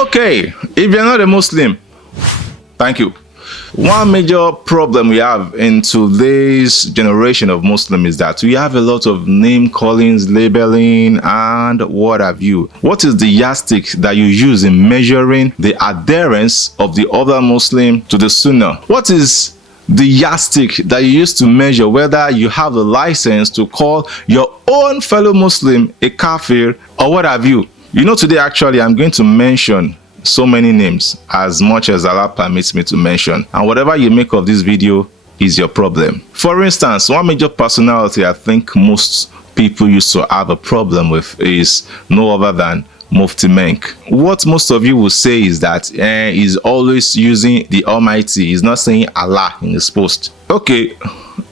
Okay, if you're not a Muslim, thank you. One major problem we have in today's generation of Muslims is that we have a lot of name callings, labeling, and what have you. What is the yardstick that you use in measuring the adherence of the other Muslim to the Sunnah? What is the yardstick that you use to measure whether you have the license to call your own fellow Muslim a kafir or what have you? You know, today actually I'm going to mention so many names, as much as Allah permits me to mention, and whatever you make of this video is your problem. For instance, one major personality I think most people used to have a problem with is no other than MuftiMenk. What most of you will say is that he's always using the Almighty. He's not saying Allah in his post. Okay,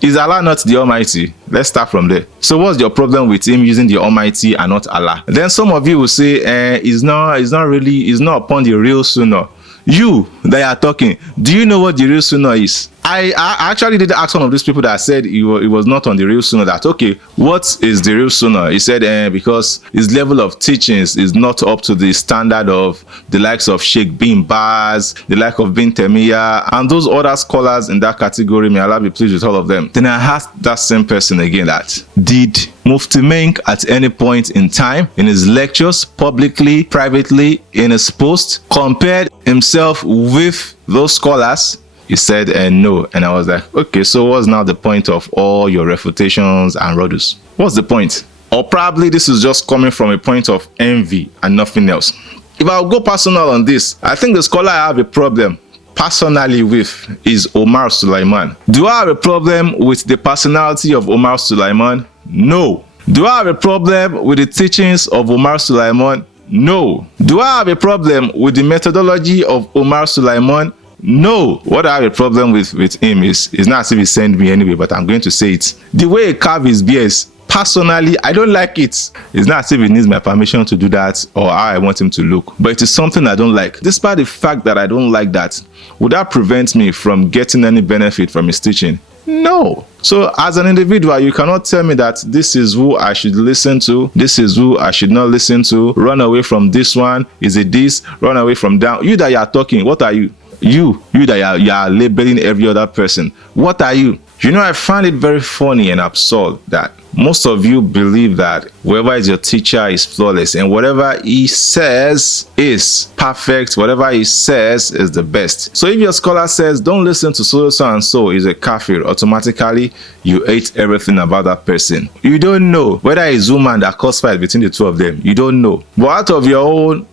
is Allah not the Almighty? Let's start from there. So what's your problem with him using the Almighty and not Allah? Then some of you will say he's not upon the real Sunnah. You that are talking, do you know what the real Sunnah is? I actually did ask one of these people that said he was not on the real Sunnah, that okay, what is the real Sunnah? He said because his level of teachings is not up to the standard of the likes of Sheikh bin Baz, the like of bin Temiya, and those other scholars in that category. May Allah be pleased with all of them. Then I asked that same person again that, did MuftiMenk at any point in time in his lectures, publicly, privately, in his post, compared himself with those scholars? He said no. And I was like, okay, so what's now the point of all your refutations and rodus? What's the point? Or probably this is just coming from a point of envy and nothing else. If I'll go personal on this, I think the scholar I have a problem personally with is OmarSuleiman. Do I have a problem with the personality of OmarSuleiman? No. Do I have a problem with the teachings of OmarSuleiman? No. Do I have a problem with the methodology of OmarSuleiman? No. What I have a problem with him is not as if he sent me anyway, but I'm going to say it. The way he carve his beers, personally, I don't like it. It's not as if he needs my permission to do that or how I want him to look, but it is something I don't like. Despite the fact that I don't like that, would that prevent me from getting any benefit from his teaching? No. So as an individual, you cannot tell me that this is who I should listen to, this is who I should not listen to, run away from this one, is it this, run away from that. You that you are talking, what are you? You that you are labeling every other person, what are you? You know, I find it very funny and absurd that most of you believe that whoever is your teacher is flawless and whatever he says is perfect, whatever he says is the best. So if your scholar says don't listen to so and so is a kafir, automatically you hate everything about that person. You don't know whether it's woman that caused fight between the two of them. You don't know. But out of your own,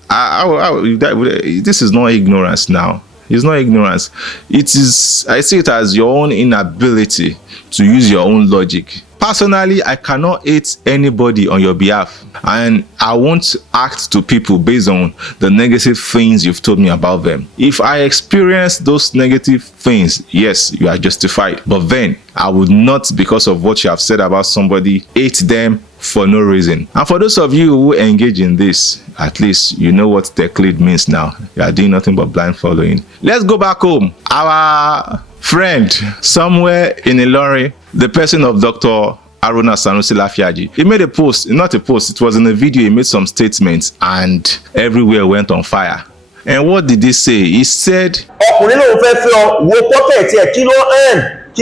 this is not ignorance now. It's not ignorance. It is, I see it as your own inability to use your own logic. Personally, I cannot hate anybody on your behalf, and I won't act to people based on the negative things you've told me about them. If I experience those negative things, yes, you are justified. But then I would not, because of what you have said about somebody, hate them for no reason. And for those of you who engage in this, at least you know what taqlid means now. You are doing nothing but blind following. Let's go back home. Our friend somewhere in Ilorin, the person of Dr. SanusiLafiagi, he made a post, not a post, it was in a video. He made some statements and everywhere went on fire. And what did he say? He said, ọkùnrin lòun fẹ́ fi ọ wo pọ́kẹ̀tì ẹ̀ kí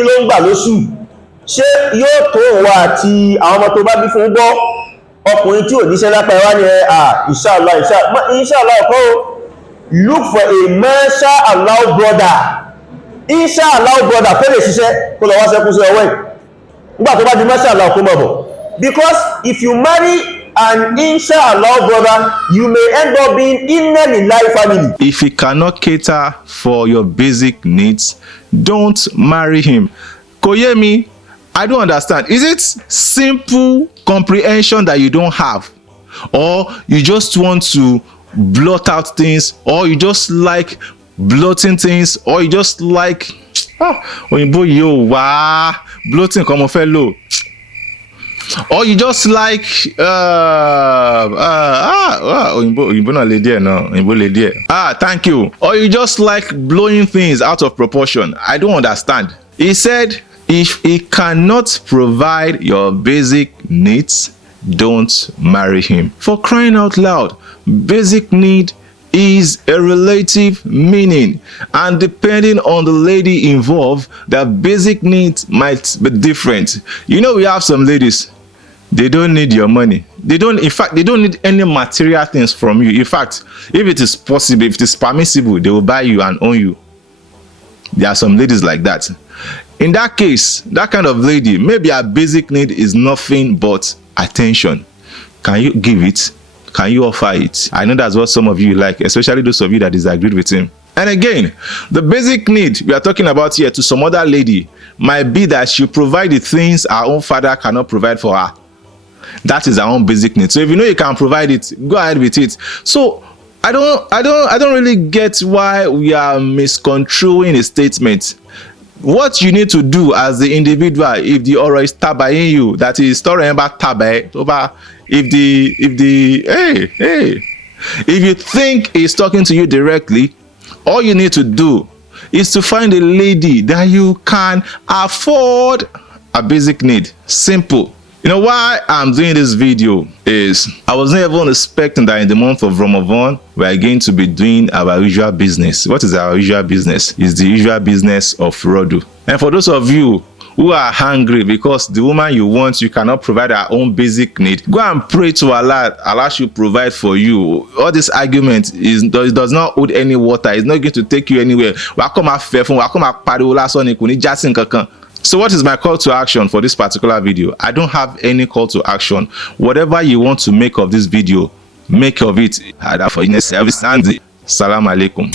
ló ń gbà lóṣù, ṣé yóò tó òun àti àwọn ọmọ tó bá bí fún gbọ́? Ọkùnrin tí ò níṣẹ́ lápá ẹwà ni inshallah ọkọ̀ look for a mashallah brother, inshallah brother kó lè ṣiṣẹ́ kó lọ wá sẹ́kún sí ọwọ́ ẹ̀ nígbà tó bá di mashallah kó mọ̀ bọ̀. Because if you marry an inshallah brother, you may end up being in a life family. If he cannot cater for your basic needs, don't marry him. Koyemi, I don't understand. Is it simple comprehension that you don't have? Or you just want to blot out things? Or you just like blotting things? Or you just like bloating come fellow? Or you just like thank you. Or you just like blowing things out of proportion? I don't understand. He said, if he cannot provide your basic needs, don't marry him. For crying out loud, basic need is a relative meaning, and depending on the lady involved, their basic needs might be different. You know, we have some ladies, they don't need your money. They don't need any material things from you. In fact, if it is possible, if it is permissible, they will buy you and own you. There are some ladies like that. In that case, that kind of lady, maybe her basic need is nothing but attention. Can you give it? Can you offer it? I know that's what some of you like, especially those of you that disagreed with him. And again, the basic need we are talking about here to some other lady might be that she provide the things her own father cannot provide for her. That is her own basic need. So if you know you can provide it, go ahead with it. So I don't really get why we are misconstruing a statement. What you need to do as the individual, if the aura is tabaing you, that is story about tabai, over if you think he's talking to you directly, all you need to do is to find a lady that you can afford a basic need. Simple. You know why I'm doing this video is I was not even expecting that in the month of Ramadan we are going to be doing our usual business. What is our usual business? It's the usual business of Rodu. And for those of you who are hungry because the woman you want, you cannot provide her own basic need, go and pray to Allah. Allah should provide for you. All this argument does not hold any water. It's not going to take you anywhere. So what is my call to action for this particular video? I don't have any call to action. Whatever you want to make of this video, make of it. Salam alaikum.